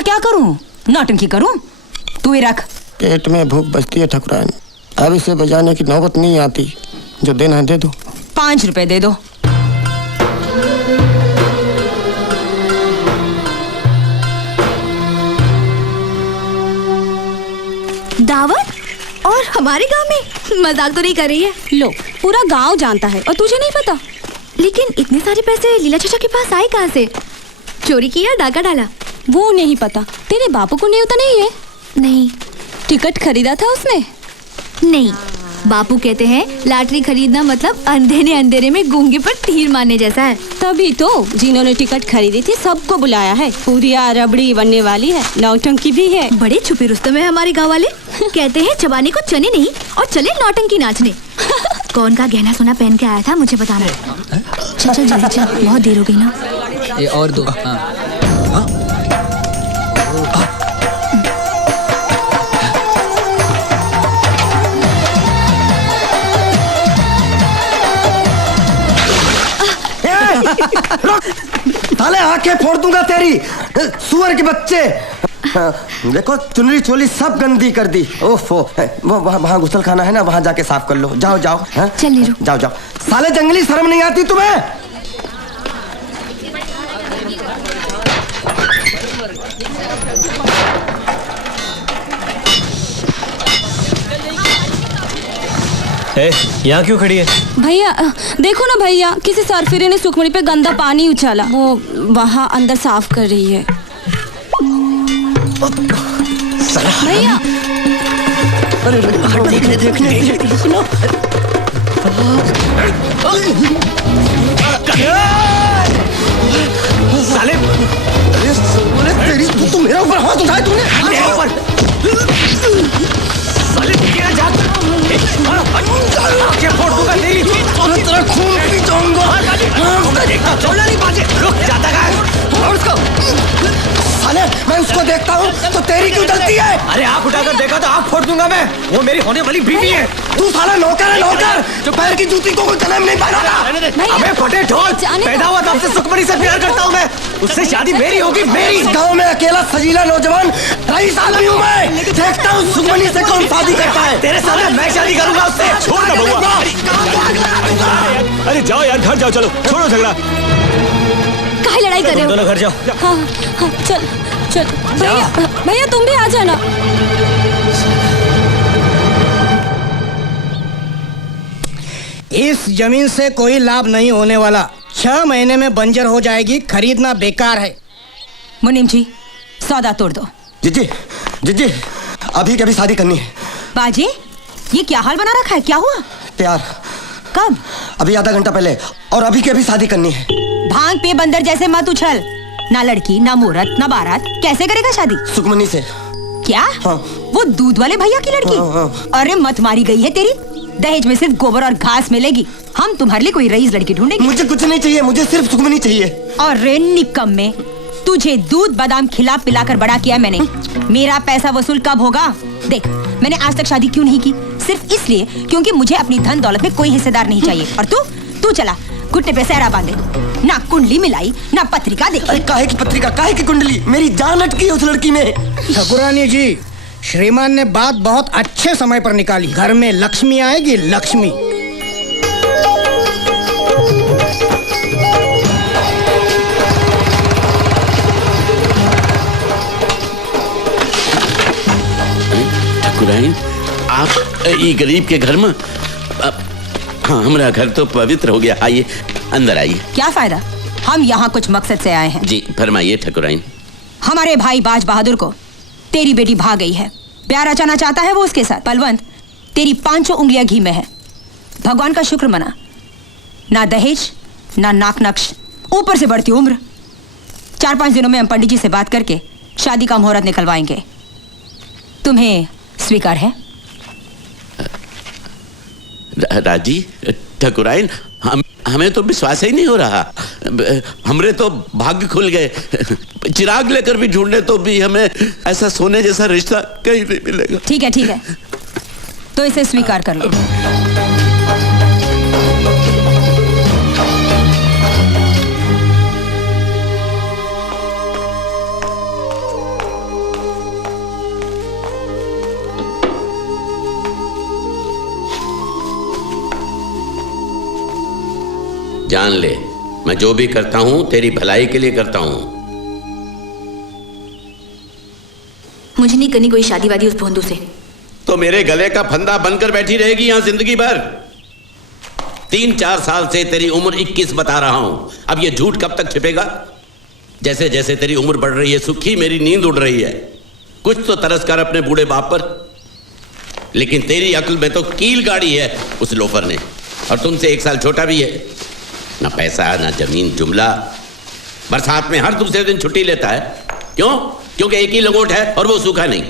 पैसा क्या करूं? नौटंकी करूं? तू ही रख। पेट में भूख बचती है ठकुराइन, अब इसे बजाने की नौबत नहीं आती। जो देना है दे दो। 5 रुपए दे दो। दावत? और हमारे गांव में? मजाक तो नहीं कर रही है? लो, पूरा गांव जानता है और तुझे नहीं पता? लेकिन इतने सारे पैसे लीला चाचा के पास आए कहाँ से? चोरी किया, डाका डाला? वो नहीं पता। तेरे बापू को न्योता नहीं है? नहीं। टिकट खरीदा था उसने? नहीं। बापू कहते हैं लॉटरी खरीदना मतलब अंधे ने अंधेरे में गूंगे पर तीर मारने जैसा है। तभी तो जिन्होंने टिकट खरीदी थी सबको बुलाया है। पूरिया रबड़ी बनने वाली है, नौटंकी भी है। बड़े छुपे रुस्तम है हमारे गाँव वाले। कहते हैं चबाने को चने नहीं और चले नौटंकी नाचने। कौन का गहना सोना पहन के आया था मुझे बताना। चल चल जल्दी चल, बहुत देर हो गई ना। ये और दो। साले आंखें फोड़ दूंगा तेरी, सुअर के बच्चे। देखो चुनरी चोली सब गंदी कर दी। ओफो, वो वहाँ गुसल खाना है ना, वहाँ जाके साफ कर लो। जाओ जाओ। चल नीरू, जाओ जाओ। साले जंगली शर्म नहीं आती तुम्हें? यहाँ क्यों खड़ी है? भैया देखो ना भैया, किसी सरफिरे ने सुखमणि पे गंदा पानी उछाला। वो वहाँ अंदर साफ कर रही है। भैया साले तेरी तू मेरे ऊपर हाथ उठाए तूने। साले क्या जात? आंखें फोड़ दूंगा तेरी। तेरा खून पी जाऊंगा। छोड़ना नहीं बाजे। रुक जाता है। और उसको साले मैं उसको देखता हूँ तो तेरी क्यों जलती है? अरे आँख उठाकर देखा तो आँख फोड़ दूंगा मैं। वो मेरी होने वाली बीवी है। तू साला नौकर है, नौकर जो पैर की जूती को कोई गले में नहीं पहनाता। अबे फटे ठोर, पैदा हुआ तब से सुखमणि से प्यार करता हूँ मैं। उससे शादी मेरी होगी, मेरी। गांव में अकेला सजीला नौजवान 23 आदमी हूँ मैं। देखता हूँ सुखमणि से कौन शादी करता है। तेरे सामने मैं शादी करूंगा उससे। छोड़ ना बउआ। अरे जाओ यार, घर जाओ। चलो छोड़ो झगड़ा। काहे लड़ाई कर रहे हो? दोनों घर जाओ। हाँ हाँ चल चल। भैया भैया तुम भी आ जाना। इस जमीन से कोई लाभ नहीं होने वाला। 6 महीने में बंजर हो जाएगी, खरीदना बेकार है। मुनीम जी सौदा तोड़ दो। जीजी जीजी अभी कभी शादी करनी है। बाजी ये क्या हाल बना रखा है? क्या हुआ? प्यार। कब? अभी आधा घंटा पहले। और अभी के अभी शादी करनी है। भांग पे बंदर जैसे मत उछल। ना लड़की ना मुहूर्त ना बारात, कैसे करेगा शादी? सुखमणि से। क्या? हाँ। वो दूध वाले भैया की लड़की? हाँ। अरे मत मारी गई है तेरी। दहेज में सिर्फ गोबर और घास मिलेगी। हम तुम्हारे लिए कोई रईस लड़की ढूंढेंगे। मुझे कुछ नहीं चाहिए, मुझे सिर्फ सुखमणि चाहिए। और रे निकम्मे, तुझे दूध बादाम खिला पिला कर बड़ा किया मैंने। मेरा पैसा वसूल कब होगा? देख मैंने आज तक शादी क्यों नहीं की? सिर्फ इसलिए क्योंकि मुझे अपनी धन दौलत में कोई हिस्सेदार नहीं चाहिए। और तू चला घुटने पे सहरा बांधे, ना कुंडली मिलाई ना पत्रिका देखी। अरे काहे की पत्रिका, काहे की कुंडली? मेरी जान अटकी है उस लड़की में। ठाकुरानी जी, श्रीमान ने बात बहुत अच्छे समय पर निकाली। घर में लक्ष्मी आएगी, लक्ष्मी। ठाकुराइन, आप ये गरीब के घर में? हाँ, हमारा घर तो पवित्र हो गया। आइए अंदर आइए। क्या फायदा? हम यहाँ कुछ मकसद से आए हैं। जी फरमाइए ठाकुराइन। हमारे भाई बाज बहादुर को तेरी बेटी भाग गई है। प्यार रचाना चाहता है वो उसके साथ। बलवंत तेरी 5 उंगलियां घी में है। भगवान का शुक्र मना। ना दहेज ना नाक नक्श, ऊपर से बढ़ती उम्र। 4-5 दिनों में हम पंडित जी से बात करके शादी का मुहूर्त निकलवाएंगे। तुम्हें स्वीकार है? राजी ठाकुराइन, हमें तो विश्वास ही नहीं हो रहा। हमरे तो भाग्य खुल गए। चिराग लेकर भी ढूंढने तो भी हमें ऐसा सोने जैसा रिश्ता कहीं नहीं मिलेगा। ठीक है तो इसे स्वीकार कर लो। मान ले, मैं जो भी करता हूं तेरी भलाई के लिए करता हूं। मुझे नहीं करनी कोई शादी वादी उस भोंदू से। तो मेरे गले का फंदा बनकर बैठी रहेगी यहां जिंदगी भर? 3-4 साल से तेरी उम्र 21 बता रहा हूं, अब ये झूठ कब तक छिपेगा? जैसे जैसे तेरी उम्र बढ़ रही है सुखी मेरी नींद उड़ रही है। कुछ तो तरस कर अपने बूढ़े बाप पर, लेकिन तेरी अक्ल में तो कील गाड़ी है उस लोफर ने, और तुमसे 1 साल छोटा भी है। ना पैसा ना जमीन जुमला, बरसात में हर दूसरे दिन छुट्टी लेता है। क्यों? क्योंकि एक ही लंगोट है और वो सूखा नहीं।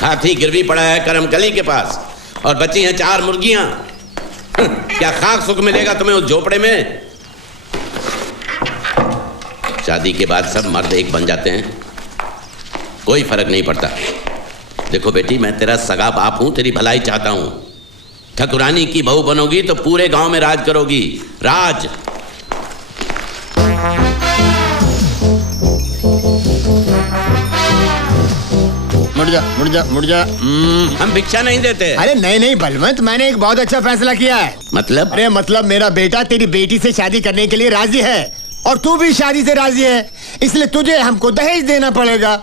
हाथी गिरवी पड़ा है करमकली के पास और बची हैं 4 मुर्गियां। क्या खाक सुख मिलेगा तुम्हें उस झोपड़े में? शादी के बाद सब मर्द एक बन जाते हैं, कोई फर्क नहीं पड़ता। देखो बेटी, मैं तेरा सगा बाप हूं, तेरी भलाई चाहता हूं। ठकुरानी की बहू बनोगी तो पूरे गांव में राज करोगी, राज। मुड़ जा। हम भिक्षा नहीं देते। अरे नहीं बलवंत, मैंने एक बहुत अच्छा फैसला किया है। मतलब? अरे मतलब मेरा बेटा तेरी बेटी से शादी करने के लिए राजी है और तू भी शादी से राजी है, इसलिए तुझे हमको दहेज देना पड़ेगा।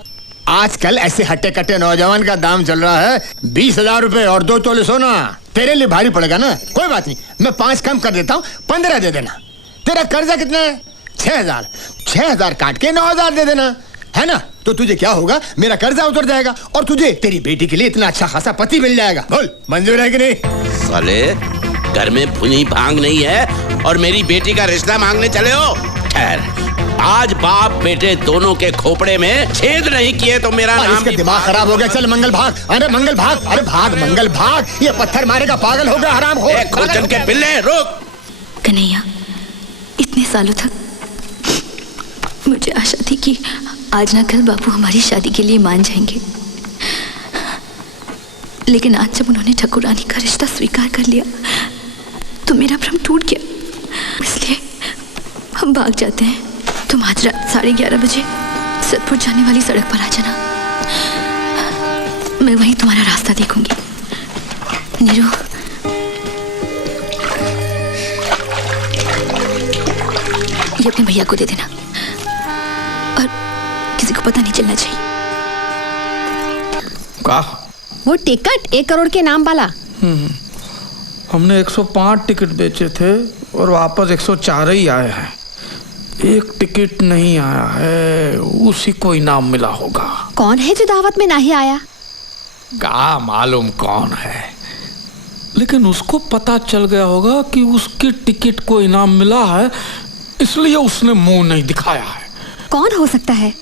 आजकल ऐसे हट्टे कट्टे नौजवान का दाम चल रहा है 20,000 रुपए और 2 तोले सोना। तेरे लिए भारी पड़ेगा ना? कोई बात नहीं, मैं 5 कम कर देता हूँ, 15 दे देना। तेरा कर्जा कितना है? 6,000। 6,000 काट के 9,000 दे देना, है ना? तो तुझे क्या होगा, मेरा कर्जा उतर जाएगा और तुझे तेरी बेटी के लिए इतना अच्छा खासा पति मिल जाएगा। बोल मंजूर है कि नहीं? साले, घर में भुनी भांग नहीं है और मेरी बेटी का रिश्ता मांगने चले हो? खैर, आज बाप बेटे दोनों के खोपड़े में छेद नहीं किए तो मेरा नाम इसका दिमाग खराब हो गया। चल मंगल भाग, अरे मंगल भाग, अरे भाग मंगल भाग, ये पत्थर मारेगा, पागल हो गया, हराम हो। खुरचन के पिल्ले, रुक। कन्हैया, इतने सालों तक मुझे आशा थी कि आज ना कल बापू हमारी शादी के लिए मान जाएंगे, लेकिन आज जब उन्होंने ठकुरानी का रिश्ता स्वीकार कर लिया तो मेरा भ्रम टूट गया। इसलिए हम भाग जाते हैं। तुम आज रात 11:30 बजे सतपुर जाने वाली सड़क पर आ जाना, मैं वहीं तुम्हारा रास्ता देखूंगी। नीरू, ये अपने भैया को दे देना और किसी को पता नहीं चलना चाहिए। का? वो टिकट 1 करोड़ के नाम वाला। हमने 105 टिकट बेचे थे और वापस 104 ही आए हैं। एक टिकट नहीं आया है, उसी को इनाम मिला होगा। कौन है जो दावत में नहीं आया? का मालूम कौन है, लेकिन उसको पता चल गया होगा कि उसकी टिकट को इनाम मिला है, इसलिए उसने मुंह नहीं दिखाया है। कौन हो सकता है?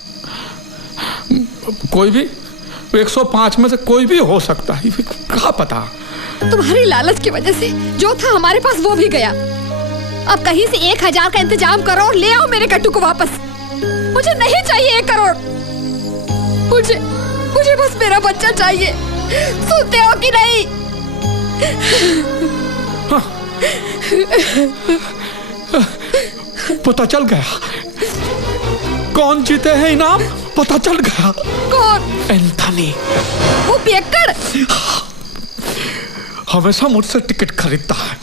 कोई भी, 105 में से कोई भी हो सकता है, कहाँ पता। तुम्हारी लालच की वजह से जो था हमारे पास वो भी गया। अब कहीं से 1,000 का इंतजाम करो और ले आओ मेरे कट्टू को वापस। मुझे नहीं चाहिए 1 करोड़। मुझे बस मेरा बच्चा चाहिए। सुनते हो कि नहीं? पता चल गया कौन जीते हैं इनाम, पता चल गया। कौन? एंथनी। वो पियक्कड़ हमेशा मुझसे टिकट खरीदता है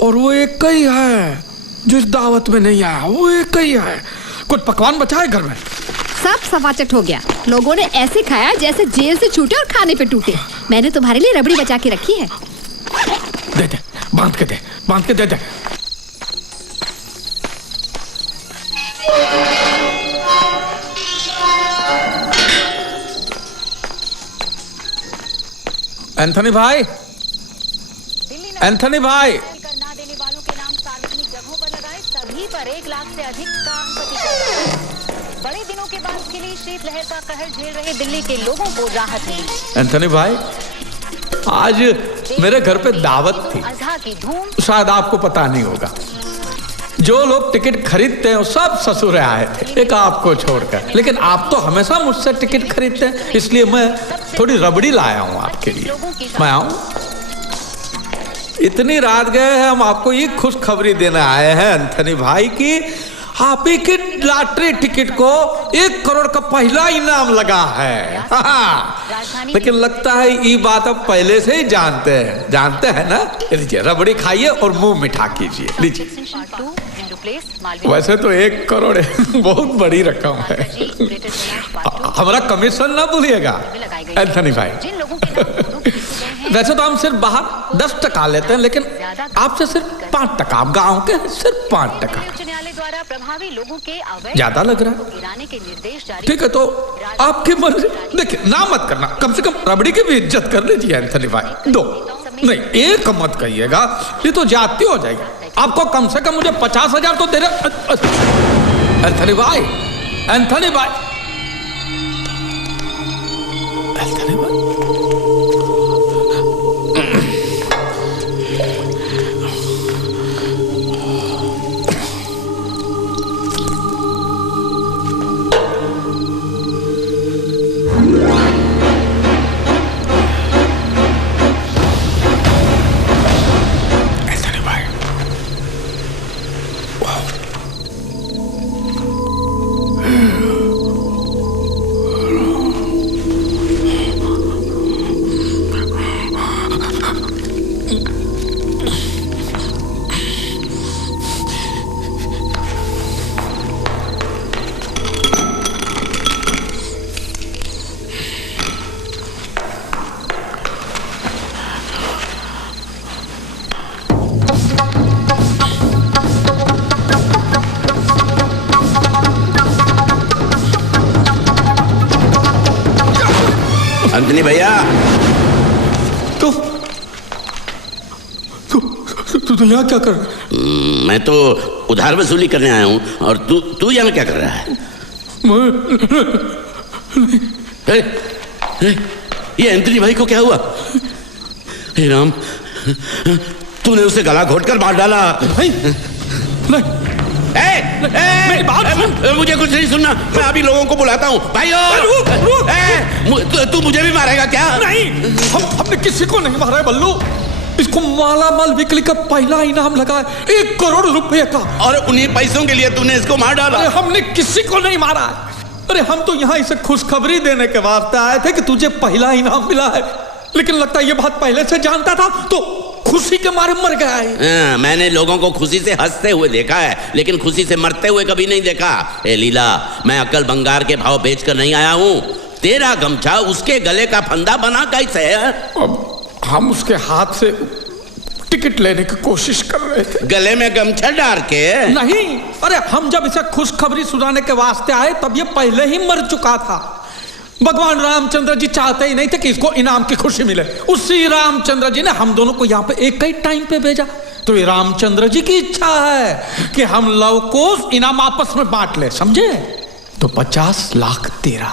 और वो एक ही है जो इस दावत में नहीं आया। वो एक ही है। कुछ पकवान बचा है घर में? सब सवाचट हो गया। लोगों ने ऐसे खाया जैसे जेल से छूटे और खाने पे टूटे। मैंने तुम्हारे लिए रबड़ी बचा के रखी है। दे दे, बांध के दे दे। एंथनी भाई, एंथनी भाई, ना देने वालों के नाम सार्वजनिक जगहों पर लगाए, सभी पर 1 लाख से अधिक का अंपति। बड़े दिनों के बाद खिली शीतलहर का कहर झेल रहे दिल्ली के लोगों को राहत मिली। एंथनी भाई, आज मेरे घर पे दावत थी। अज़हा की धूम, शायद आपको पता नहीं होगा। जो लोग टिकट खरीदते हैं वो सब ससुर आए थे, एक आपको छोड़कर। लेकिन आप तो हमेशा मुझसे टिकट खरीदते हैं, इसलिए मैं थोड़ी रबड़ी लाया हूँ आपके लिए। मैं आऊँ? इतनी रात गए हैं, हम आपको ये खुशखबरी देने आए हैं एंथनी भाई की आप ही की लॉटरी टिकट को 1 करोड़ का पहला इनाम लगा है। लेकिन लगता है ये बात अब पहले से ही जानते हैं ना। लीजिए रबड़ी खाइए और मुंह मिठा कीजिए, लीजिए। वैसे तो 1 करोड़ बहुत बड़ी रकम है। हमारा कमीशन ना भूलिएगा एंथनी भाई। वैसे तो हम सिर्फ बाहर 10% लेते हैं, लेकिन आपसे सिर्फ 5%। आप गांव के सिर्फ 5%। ज्यादा लग रहा है। ठीक है तो आपकी मर्जी। देखिए ना मत करना, कम से कम रबड़ी की भी इज्जत कर लीजिए एंथनी भाई। 2 नहीं 1 मत कहिएगा, ये तो जाती हो जाएगी। आपको कम से कम मुझे 50,000 तो दे रहे। एंथनी भाई, एंथनी भाई, एंथनी भाई। अंजनी भैया, तू यहाँ क्या कर? मैं तो उधार वसूली करने आया हूँ, और तू यहाँ क्या कर रहा है? ये एंथनी भाई को क्या हुआ? हे राम, तूने उसे गला घोटकर मार डाला। नहीं। मेरी बात सुन। मुझे कुछ नहीं सुनना, मैं अभी लोगों को बुलाता हूँ। भाइयों, तू मुझे भी मारेगा क्या? नहीं, हमने किसी को नहीं मारा है बल्लू। इसको मालामाल बिक्री का पहला इनाम लगा है 1 करोड़ रुपए का, और उन्हीं पैसों के लिए तूने इसको मार डाला। अरे हमने किसी को नहीं मारा है। अरे हम तो यहाँ इसे खुशखबरी देने के वास्ते आए थे कि तुझे पहला इनाम मिला है, लेकिन लगता है ये बात पहले से जानता था तो खुशी के मारे मर गया है। मैंने लोगों को खुशी से हंसते हुए देखा है, लेकिन खुशी से मरते हुए कभी नहीं देखा। ए लीला, मैं अक्ल बंगार के भाव बेचकर नहीं आया हूँ। तेरा गमछा उसके गले का फंदा बना कैसे है? अब हम उसके हाथ से टिकट लेने की कोशिश कर रहे थे। गले में गमछा डाल के? नहीं, अरे हम जब इसे खुशखबरी सुनाने के वास्ते आए तब ये पहले ही मर चुका था। भगवान रामचंद्र जी चाहते ही नहीं थे कि इसको इनाम की खुशी मिले। उसी रामचंद्र जी ने हम दोनों को यहाँ पे एक ही टाइम पे भेजा। तो ये रामचंद्र जी की इच्छा है कि हम लव को इनाम आपस में बांट ले, समझे? तो 50 लाख तेरा,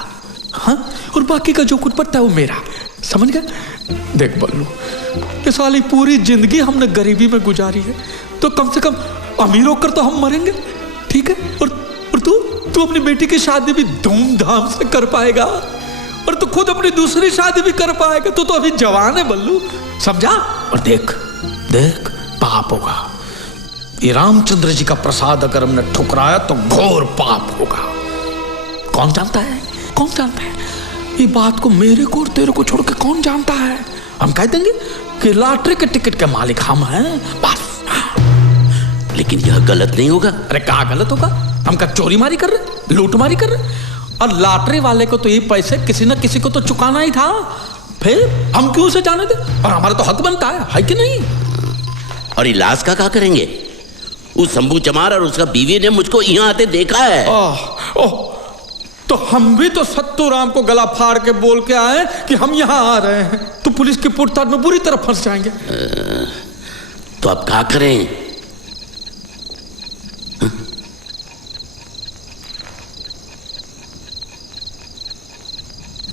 हाँ, और बाकी का जो कुछ बचता है वो मेरा, समझ गया? देख बल्लू, ये साली पूरी जिंदगी हमने गरीबी में गुजारी है, तो कम से कम अमीर होकर तो हम मरेंगे, ठीक है? और तू अपनी बेटी की शादी भी धूमधाम से कर पाएगा, और तू खुद अपनी दूसरी शादी भी कर पाएगा। तू तो अभी जवान है बल्लू, समझा? और देख पाप होगा। ये रामचंद्र जी का प्रसाद अगर हमने ठुकराया तो घोर पाप होगा। कौन जानता है ये बात को? मेरे को और तेरे को छोड़ के कौन जानता है? हम कह देंगे कि लॉटरी के टिकट के मालिक हम हैं, बस। लेकिन यह गलत नहीं होगा। अरे क्या गलत होगा? हम क्या चोरी मारी कर रहे, लूट मारी कर रहे? और लॉटरी वाले को तो ये पैसे किसी न किसी को तो चुकाना ही था, फिर हम क्यों उसे जाने दे? और हमारा तो हक बनता है कि नहीं? और इलाज का क्या करेंगे? उस शंभू चमार और उसका बीवी ने मुझको यहाँ आते देखा है। तो हम भी तो सत्तू राम को गला फाड़ के बोल के आए कि हम यहाँ आ रहे हैं, तो पुलिस की पूछताछ में बुरी तरह फंस जाएंगे। तो अब क्या करें?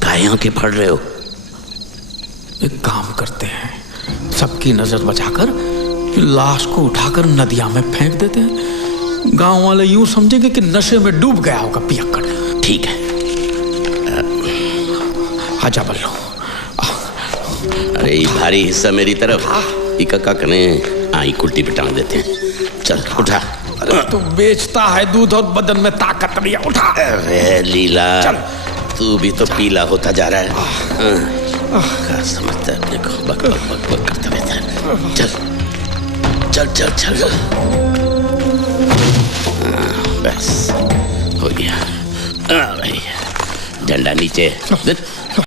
काय आंखें फाड़ रहे हो? एक काम करते हैं, सबकी नजर बचाकर लाश को उठाकर नदिया में फेंक देते हैं। गांव वाले यूं समझेंगे कि नशे में डूब गया होगा पियक्कड़। ठीक है, आजा बल्लू। अरे ये भारी हिस्सा मेरी तरफ, इका कने आई कुल्टी पे टांग देते हैं। चल उठा। अरे तू बेचता है दूध और बदन में ताकत नहीं है। उठा। अरे लीला, चल। तू भी तो पीला होता जा रहा है। क्या समझता है अपने को? बक बक बक बक करता रहता है। चल चल चल चल। बस हो गया। भाई डंडा नीचे।